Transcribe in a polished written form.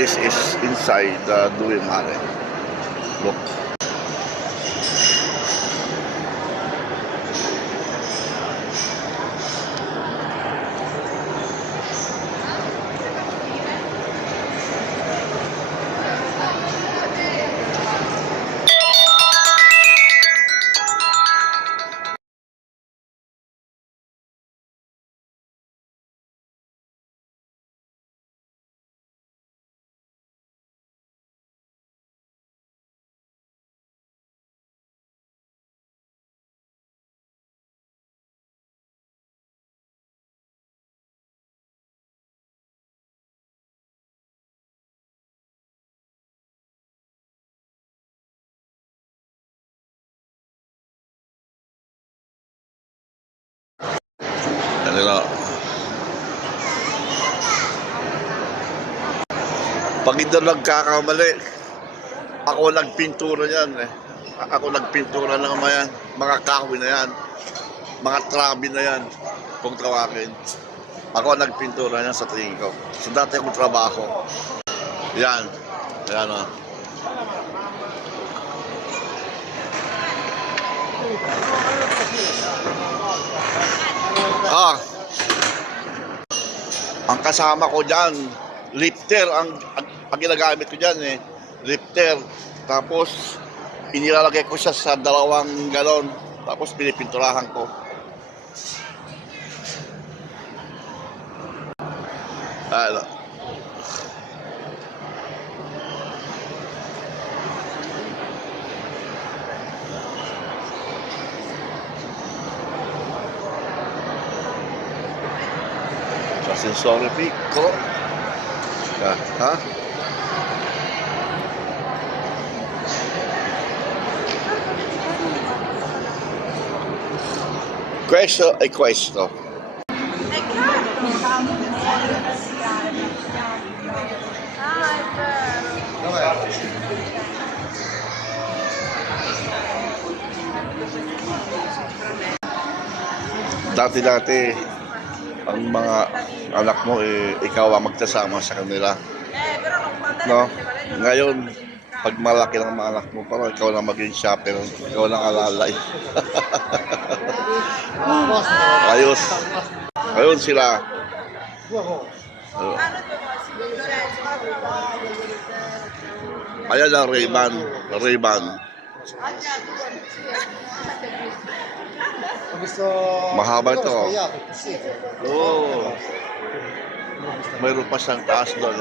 This is inside the Due Mare. Look. Ano na? Pag hindi nagkakamali, ako nagpintura yan eh. Ako nagpintura ng mga kahoy na yan, mga trabi na yan, kung tawagin. Ako nagpintura yan sa tingin ko. So dati akong trabaho. Yan. Ayan o. Ang kasama ko dyan, lifter, ang ginagamit ko dyan eh. Lifter. Tapos, inilalagay ko siya sa 2 galon. Tapos, pinipinturahan ko. Ano. Sa Sensore Pico. Ha? Questo e questo. Dati-dati, ang mga anak mo, ikaw ang magkasama sa kanila. No? Ngayon, pag malaki ng mga anak mo, parang ikaw na maging shopper, ikaw lang alalay. Ayos. Ayun sila. Ayan ang Ray-Ban. Ray-Ban. Mahaba ito. Oo. Mayroon pa siyang taas doon.